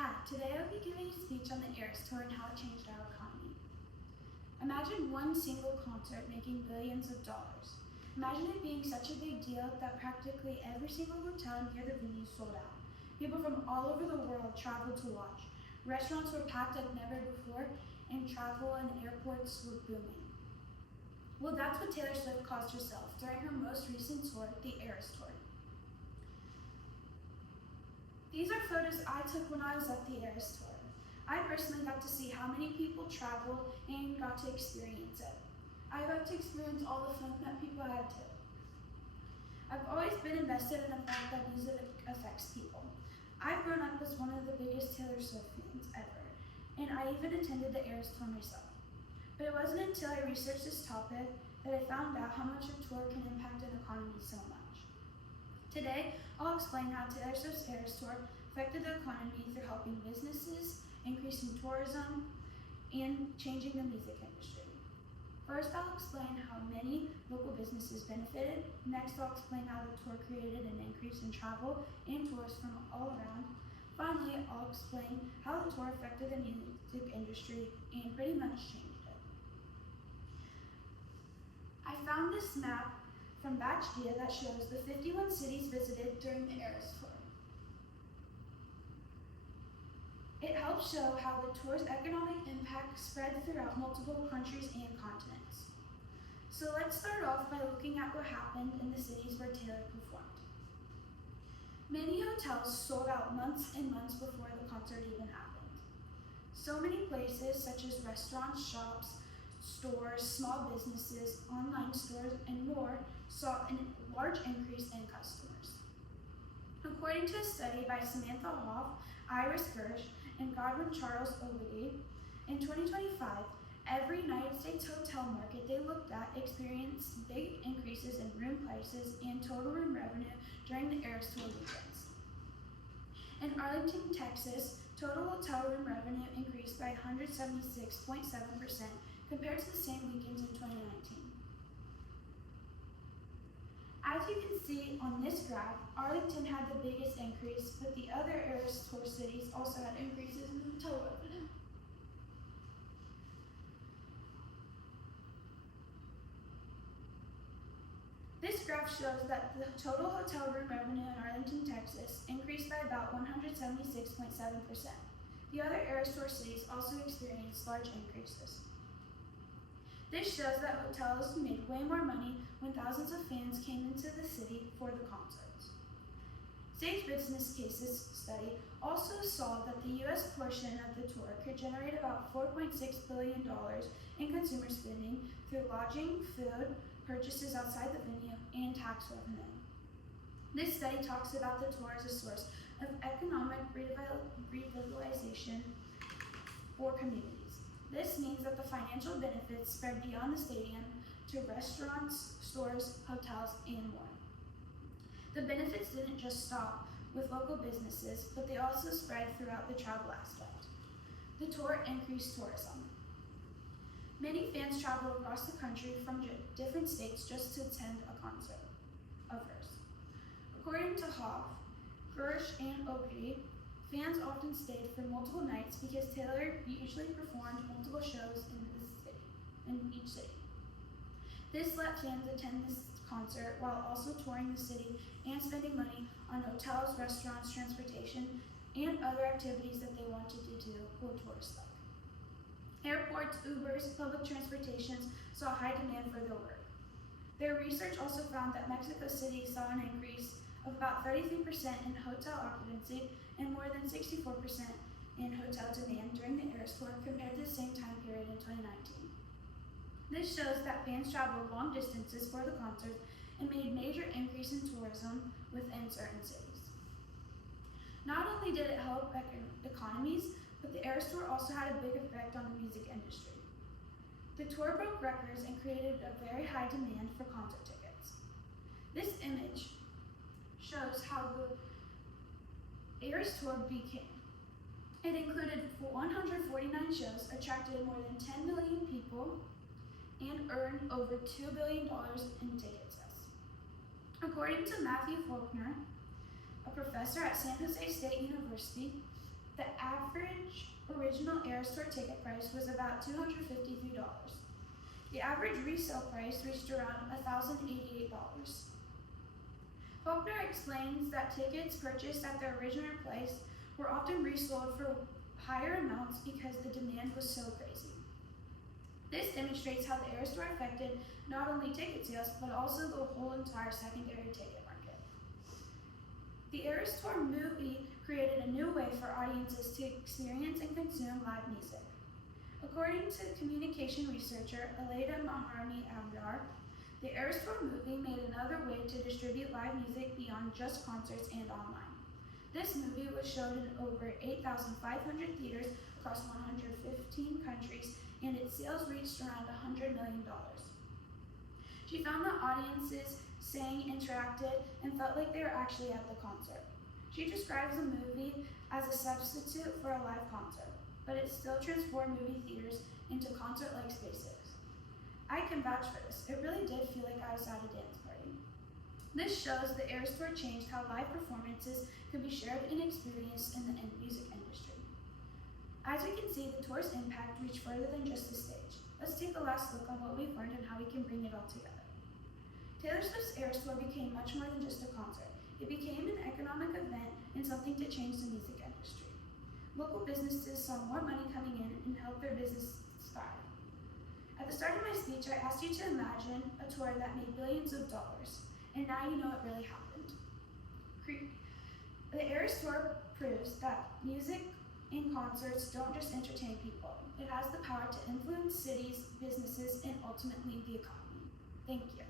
Hi, today I'll be giving a speech on the Eras Tour and how it changed our economy. Imagine one single concert making billions of dollars. Imagine it being such a big deal that practically every single hotel near the venue sold out. People from all over the world traveled to watch. Restaurants were packed like never before, and travel and airports were booming. Well, that's what Taylor Swift caused herself during her most recent tour, the Eras Tour. These are photos I took when I was at the Eras Tour. I personally got to see how many people travel and got to experience it. I got to experience all the fun that people had too. I've always been invested in the fact that music affects people. I've grown up as one of the biggest Taylor Swift fans ever, and I even attended the Eras Tour myself. But it wasn't until I researched this topic that I found out how much a tour can impact an economy so much. Today, I'll explain how Taylor Swift's Eras Tour affected the economy through helping businesses, increasing tourism, and changing the music industry. First, I'll explain how many local businesses benefited. Next, I'll explain how the tour created an increase in travel and tourists from all around. Finally, I'll explain how the tour affected the music industry and pretty much changed it. I found this map from Batchdia that shows the 51 cities visited during the Eras Tour. It helps show how the tour's economic impact spread throughout multiple countries and continents. So let's start off by looking at what happened in the cities where Taylor performed. Many hotels sold out months and months before the concert even happened. So many places such as restaurants, shops, stores, small businesses, online stores, and more saw a large increase in customers. According to a study by Samantha Hoff, Iris Gersh, and Godwin Charles Ogilvie, in 2025, every United States hotel market they looked at experienced big increases in room prices and total room revenue during the Eras Tour weekends. In Arlington, Texas, total hotel room revenue increased by 176.7% compared to the same weekends in 2019. As you can see on this graph, Arlington had the biggest increase, but the other Eras Tour cities also had increases in hotel revenue. This graph shows that the total hotel room revenue in Arlington, Texas increased by about 176.7%. The other Eras Tour cities also experienced large increases. This shows that hotels made way more money when thousands of fans came into the city for the concerts. Sage Business Cases study also saw that the U.S. portion of the tour could generate about $4.6 billion in consumer spending through lodging, food, purchases outside the venue, and tax revenue. This study talks about the tour as a source of economic revitalization for communities. This means that the financial benefits spread beyond the stadium to restaurants, stores, hotels, and more. The benefits didn't just stop with local businesses, but they also spread throughout the travel aspect. The tour increased tourism. Many fans traveled across the country from different states just to attend a concert of hers. According to Hoff, Gersh, and Ogilvie, fans often stayed for multiple nights because Taylor usually performed multiple shows in each city. This let fans attend this concert while also touring the city and spending money on hotels, restaurants, transportation, and other activities that they wanted to do or tourists like. Airports, Ubers, public transportations saw high demand for their work. Their research also found that Mexico City saw an increase of about 33% in hotel occupancy and more than 64% in hotel demand during the Eras Tour compared to the same time period in 2019. This shows that fans traveled long distances for the concerts and made major increase in tourism within certain cities. Not only did it help economies, but the Eras Tour also had a big effect on the music industry. The tour broke records and created a very high demand for concert tickets. This image shows how the Eras Tour became. It included 149 shows, attracted more than 10 million people, and earned over $2 billion in ticket sales. According to Matthew Faulkner, a professor at San Jose State University, The average original Eras Tour ticket price was about $253. The average resale price reached around $1,088. Faulkner explains that tickets purchased at their original price were often resold for higher amounts because the demand was so crazy. This demonstrates how the Eras Tour affected not only ticket sales, but also the whole entire secondary ticket market. The Eras Tour movie created a new way for audiences to experience and consume live music. According to communication researcher Aleda Maharani Abrar, the Eras Tour movie made another way to distribute live music beyond just concerts and online. This movie was shown in over 8,500 theaters across 115 countries, and its sales reached around $100 million. She found that audiences sang, interacted, and felt like they were actually at the concert. She describes the movie as a substitute for a live concert, but it still transformed movie theaters into concert-like spaces. I can vouch for this. It really did feel like I was at a dance party. This shows the Eras Tour changed how live performances could be shared and experienced in the music industry. As we can see, the tour's impact reached further than just the stage. Let's take a last look on what we've learned and how we can bring it all together. Taylor Swift's Eras Tour became much more than just a concert. It became an economic event and something to change the music industry. Local businesses saw more money coming in and helped their business thrive. At the start of my speech, I asked you to imagine a tour that made billions of dollars, and now you know it really happened. The Eras Tour proves that music and concerts don't just entertain people. It has the power to influence cities, businesses, and ultimately the economy. Thank you.